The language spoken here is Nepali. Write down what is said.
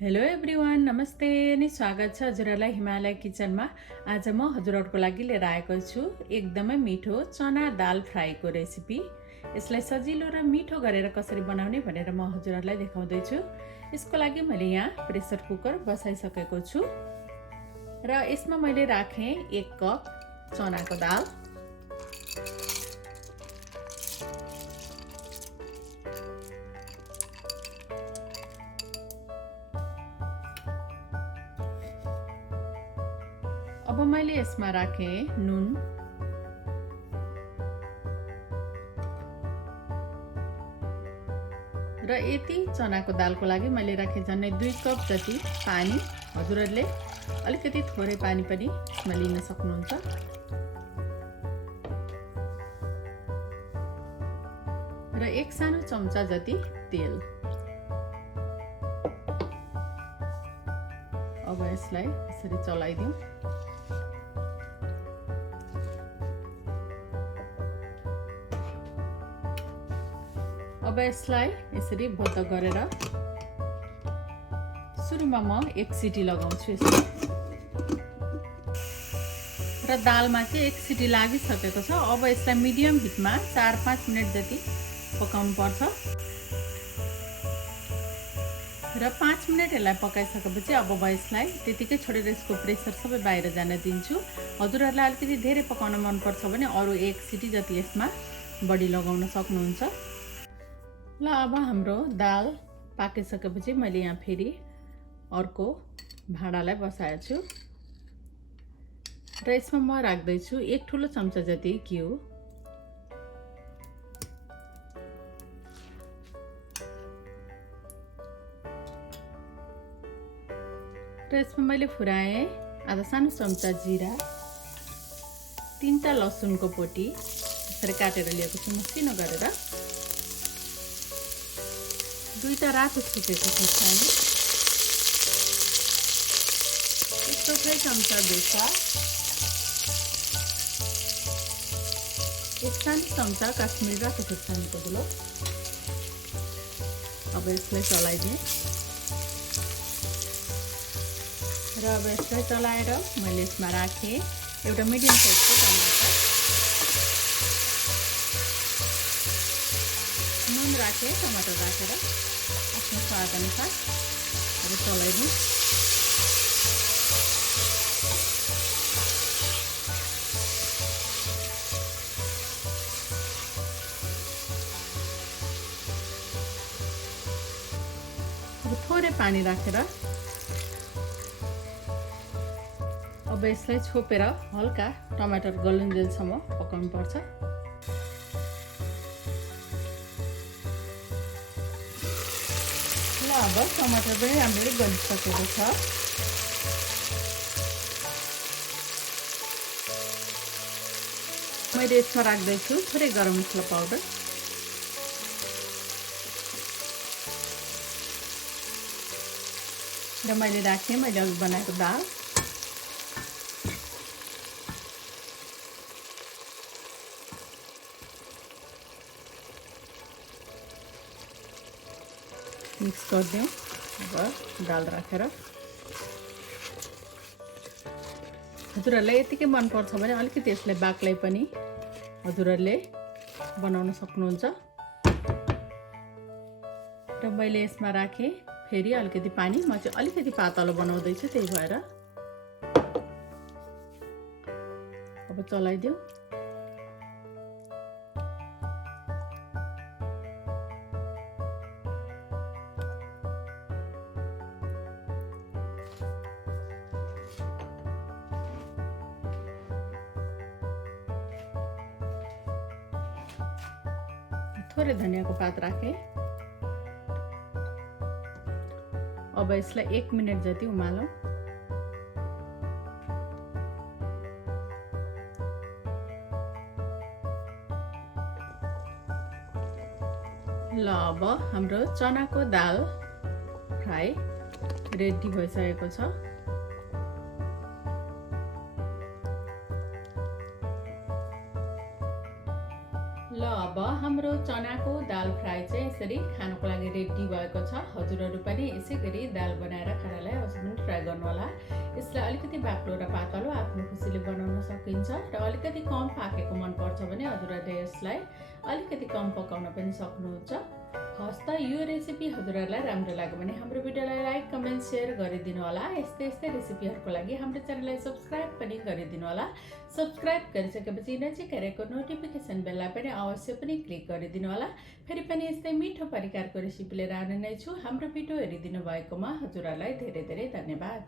हेलो एभ्रिवान, नमस्ते अनि स्वागत छ हजुरहरूलाई हिमालय किचनमा। आज म हजुरहरूको लागि लिएर आएको छु एकदमै मिठो चना दाल फ्राईको रेसिपी। यसलाई सजिलो र मिठो गरेर कसरी बनाउने भनेर म हजुरहरूलाई देखाउँदै छु। यसको लागि मैले यहाँ प्रेसर कुकर बसाइसकेको छु र यसमा मैले राखेँ 1 कप चनाको दाल। अब मैले यसमा राखेँ नुन, र यति चनाको दालको लागि मैले राखेँ झन्डै 2 कप जति पानी। हजुरहरूले अलिकति थोरै पानी पनि यसमा लिन सक्नुहुन्छ। र 1 सानो चम्चा जति तेल। अब यसलाई यसरी चलाइदिउँ। अब यसलाई यसरी बन्द गरेर सुरुमा म 1 सिटी लगाउँछु यसमा। र दालमा चाहिँ 1 सिटी लागिसकेको छ। अब यसलाई मिडियम हिटमा 4-5 मिनट जति पकाउनु पर्छ। र 5 मिनट यसलाई पकाइसकेपछि अब म यसलाई त्यतिकै छोडेर यसको प्रेसर सबै बाहिर जान दिन्छु। हजुरहरूलाई अलिकति धेरै पकाउन मन पर्छ भने अरु 1 सिटी जति यसमा बढी लगाउन सक्नुहुन्छ। ल अब हाम्रो दाल पाकिसकेपछि मैले यहाँ फेरि अर्को भाँडालाई बसाएको छु र यसमा म राख्दै छु 1 ठुलो चम्चा जति घिउ। र यसमा मैले फुराएँ आधा सानो चम्चा जिरा, 3टा लसुनको पोटी यसरी काटेर लिएको छु मसिनो गरेर, 2टा रातो सुकेको खोर्सानी, 1 चौथाइ चम्चा बेसार, 1 सानो चम्चा काश्मिरी रातो खोर्सानीको धुलो। अब यसलाई चलाइदिएँ र अब यसलाई चलाएर मैले यसमा राखेँ एउटा मिडियम साइजको टमाटर, नुन राखेँ, टमाटर राखेर आफ्नो स्वाद अनुसार अब चलाइदिउँ। अब थोरै पानी राखेर अब यसलाई छोपेर हल्का टमाटर गलुन्जेलसम्म पकाउनु पर्छ। ल अब टमाटर पनि राम्ररी गलिसकेको छ। मैले यसमा राख्दैछु थोरै गरम मसला पाउडर, र मैले राखेँ मैले अघि बनाएको दाल। मिक्स गरिदिउँ अब दाल राखेर। हजुरहरूलाई यतिकै मनपर्छ भने अलिकति यसलाई बाक्लै पनि हजुरहरूले बनाउन सक्नुहुन्छ। र मैले यसमा राखेँ फेरि अलिकति पानी, म चाहिँ अलिकति पातलो बनाउँदैछु त्यही भएर। अब चलाइदिउँ। थोरै धनियाको पात राखेँ। अब यसलाई 1 मिनट जति उमालौँ। ल अब हाम्रो चनाको दाल फ्राई रेडी भइसकेको छ। ल अब हाम्रो चनाको दाल फ्राई चाहिँ यसरी खानको लागि रेडी भएको छ। हजुरहरू पनि यसै गरी दाल बनाएर खानालाई अझै पनि ट्राई गर्नु होला। यसलाई अलिकति बाक्लो र पातलो आफ्नो खुसीले बनाउन सकिन्छ र अलिकति कम पाकेको मनपर्छ भने हजुरहरूले यसलाई अलिकति कम पकाउन पनि सक्नुहुन्छ। हस् त यो रेसिपी हजुरहरूलाई राम्रो लाग्यो भने हाम्रो भिडियोलाई लाइक कमेन्ट सेयर गरिदिनु होला। यस्तै रेसिपीहरूको लागि हाम्रो च्यानललाई सब्स्क्राइब पनि गरिदिनु होला। सब्स्क्राइब गरिसकेपछि नजिक रहेको नोटिफिकेसन बेललाई पनि अवश्य पनि क्लिक गरिदिनु होला। फेरि पनि यस्तै मिठो परिकारको रेसिपी लिएर आउने नै छु। हाम्रो भिडियो हेरिदिनु भएकोमा हजुरहरूलाई धेरै धेरै धन्यवाद।